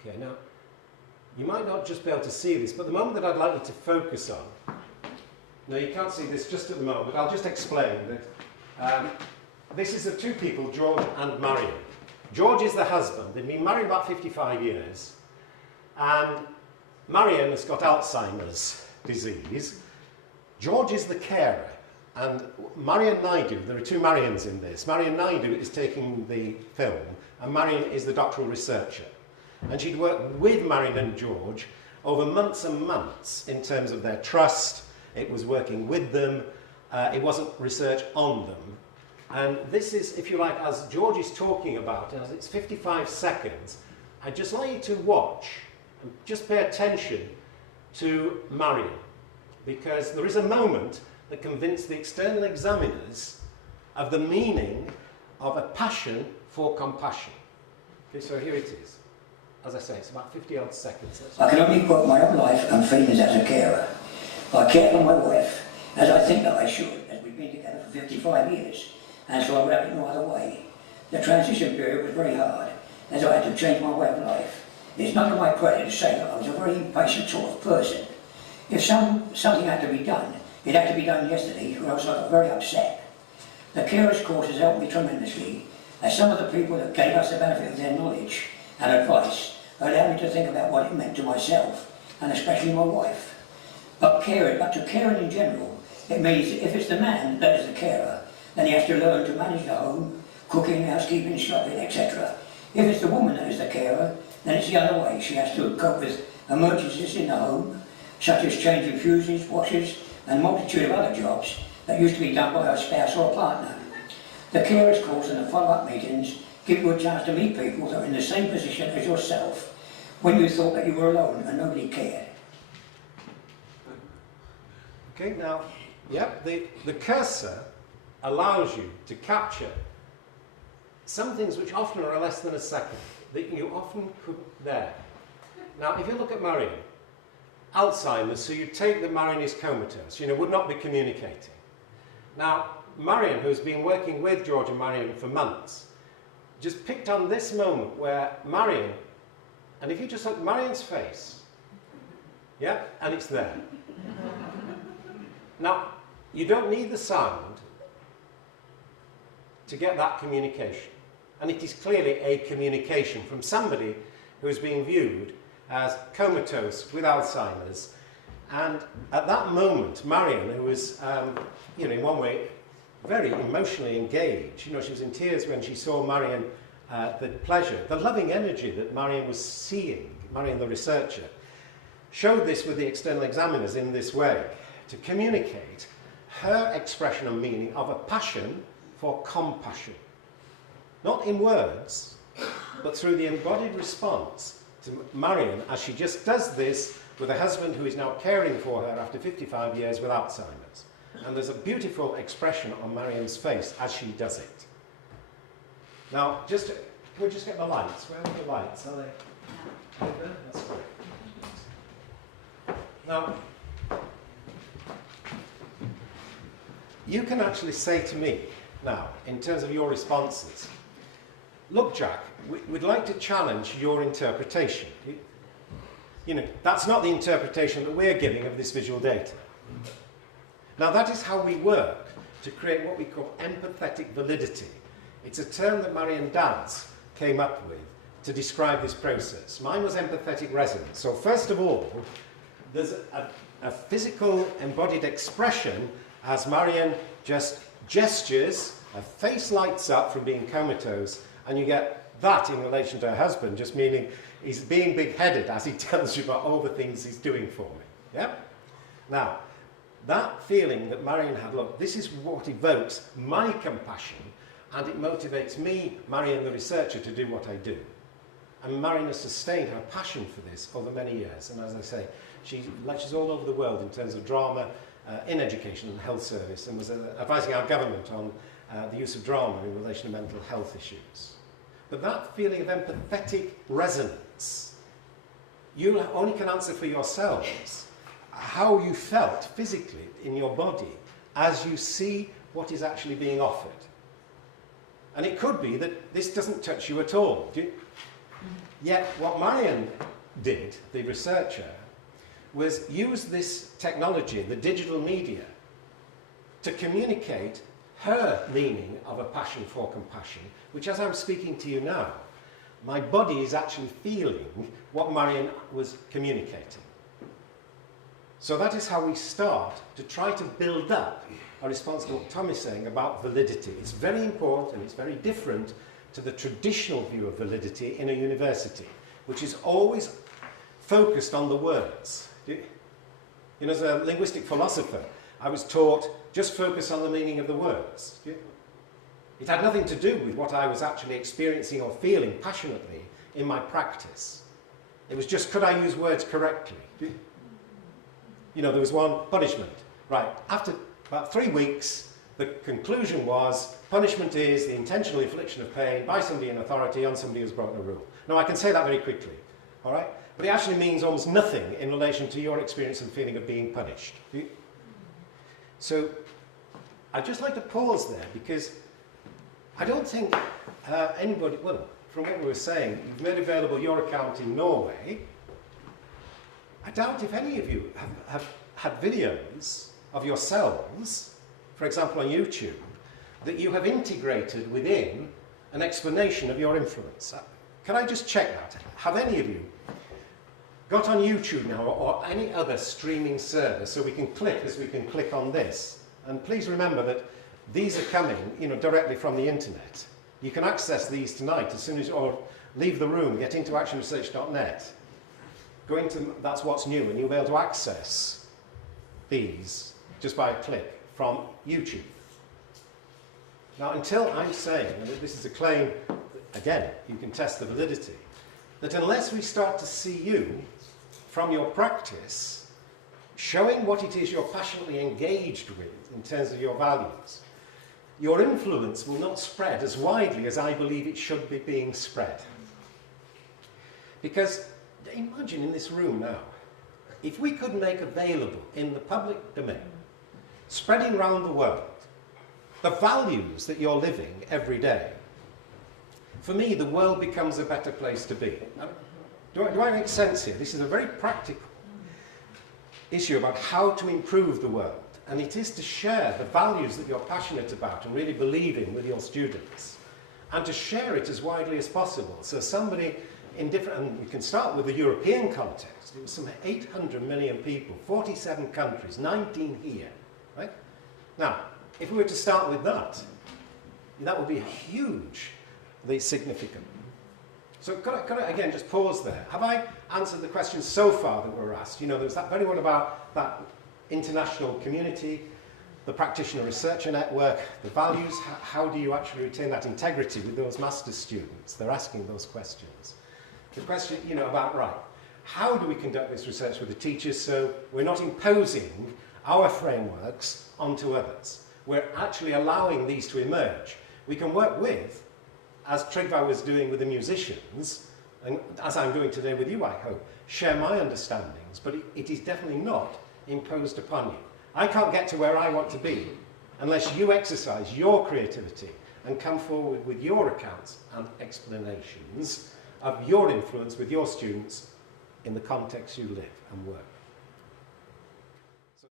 Okay, now, you might not just be able to see this, but the moment that I'd like you to focus on, now you can't see this just at the moment, but I'll just explain that this is the two people, George and Marion. George is the husband. They've been married about 55 years, and Marion has got Alzheimer's disease. George is the carer, and Marion Naidu, there are two Marions in this. Marion Naidu is taking the film, and Marion is the doctoral researcher. And she'd worked with Marion and George over months and months in terms of their trust. It was working with them. It wasn't research on them. And this is, if you like, as George is talking about, as it's 55 seconds, I'd just like you to watch and just pay attention to Marion, because there is a moment that convinced the external examiners of the meaning of a passion for compassion. Okay, so here it is. As I say, it's about 50-odd seconds. I can only quote my own life and feelings as a carer. I care for my wife, as I think that I should, as we've been together for 55 years, and so I would have it no other way. The transition period was very hard, as I had to change my way of life. It's not to my credit to say that I was a very impatient sort of person. If something had to be done, it had to be done yesterday, or else I got very upset. The carers course has helped me tremendously, as some of the people that gave us the benefit of their knowledge and advice allowed me to think about what it meant to myself, and especially my wife. But to caring in general, it means that if it's the man that is the carer, then he has to learn to manage the home, cooking, housekeeping, shopping, etc. If it's the woman that is the carer, then it's the other way. She has to cope with emergencies in the home, such as changing fuses, washes, and a multitude of other jobs that used to be done by her spouse or partner. The carers course and the follow-up meetings give you a chance to meet people that are in the same position as yourself when you thought that you were alone and nobody cared. Okay, now, yep, the cursor allows you to capture some things which often are less than a second, that you often couldn't there. Now, if you look at Marion, Alzheimer's, so you take that Marion is comatose, would not be communicating. Now, Marion, who's been working with George and Marion for months, just picked on this moment where Marion, and if you just look at Marion's face, yeah, and it's there. Now, you don't need the sound to get that communication. And it is clearly a communication from somebody who is being viewed as comatose with Alzheimer's. And at that moment, Marion, who was, in one way, very emotionally engaged, she was in tears when she saw Marion, the pleasure, the loving energy that Marion was seeing, Marion the researcher, showed this with the external examiners in this way, to communicate her expression and meaning of a passion for compassion. Not in words, but through the embodied response to Marion as she just does this with a husband who is now caring for her after 55 years with Alzheimer's. And there's a beautiful expression on Marion's face as she does it. Now, can we just get the lights? Where are the lights? Are they over there? That's great. Now, you can actually say to me now, in terms of your responses, look, Jack, we'd like to challenge your interpretation. That's not the interpretation that we're giving of this visual data. Now, that is how we work to create what we call empathetic validity. It's a term that Marion Dance came up with to describe this process. Mine was empathetic resonance. So first of all, there's a physical embodied expression as Marion just gestures, her face lights up from being comatose, and you get that in relation to her husband, just meaning he's being big-headed as he tells you about all the things he's doing for me. Yeah? Now, that feeling that Marion had, look, this is what evokes my compassion, and it motivates me, Marion the researcher, to do what I do. And Marion has sustained her passion for this over many years, and as I say, she lectures all over the world in terms of drama, in education and health service, and was advising our government on the use of drama in relation to mental health issues. But that feeling of empathetic resonance, you only can answer for yourselves how you felt physically in your body as you see what is actually being offered. And it could be that this doesn't touch you at all. Yet what Marion did, the researcher, was use this technology, the digital media, to communicate her meaning of a passion for compassion, which as I'm speaking to you now, my body is actually feeling what Marion was communicating. So that is how we start to try to build up a response to what Tom is saying about validity. It's very important, it's very different to the traditional view of validity in a university, which is always focused on the words. You know, as a linguistic philosopher, I was taught, just focus on the meaning of the words. It had nothing to do with what I was actually experiencing or feeling passionately in my practice. It was just, could I use words correctly? You know, there was one punishment. Right, after about 3 weeks, the conclusion was, punishment is the intentional infliction of pain by somebody in authority on somebody who's broken a rule. Now, I can say that very quickly, all right? But it actually means almost nothing in relation to your experience and feeling of being punished. So, I'd just like to pause there, because I don't think anybody, well, from what we were saying, you've made available your account in Norway. I doubt if any of you have had videos of yourselves, for example on YouTube, that you have integrated within an explanation of your influence. Can I just check that? Have any of you got on YouTube now or any other streaming service so we can click as we can click on this? And please remember that these are coming, you know, directly from the internet. You can access these tonight as soon as, or leave the room, get into actionresearch.net. Go into That's What's New, and you'll be able to access these just by a click from YouTube. Now, until I'm saying, and this is a claim, again, you can test the validity, that unless we start to see you from your practice showing what it is you're passionately engaged with in terms of your values, your influence will not spread as widely as I believe it should be being spread. Because imagine in this room now, if we could make available in the public domain, spreading around the world, the values that you're living every day, for me, the world becomes a better place to be. Do I make sense here? This is a very practical issue about how to improve the world. And it is to share the values that you're passionate about and really believe in with your students. And to share it as widely as possible. So somebody in different, and we can start with the European context. It was some 800 million people, 47 countries, 19 here, right? Now, if we were to start with that, that would be hugely significant. So could I again just pause there? Have I answered the questions so far that were asked? You know, there was that very one about that international community, the practitioner researcher network, the values. How do you actually retain that integrity with those master's students? They're asking those questions. The question, you know, about, right, how do we conduct this research with the teachers so we're not imposing our frameworks onto others? We're actually allowing these to emerge. We can work with, as Tryggva was doing with the musicians, and as I'm doing today with you, I hope, share my understandings, but it is definitely not imposed upon you. I can't get to where I want to be unless you exercise your creativity and come forward with your accounts and explanations of your influence with your students in the context you live and work.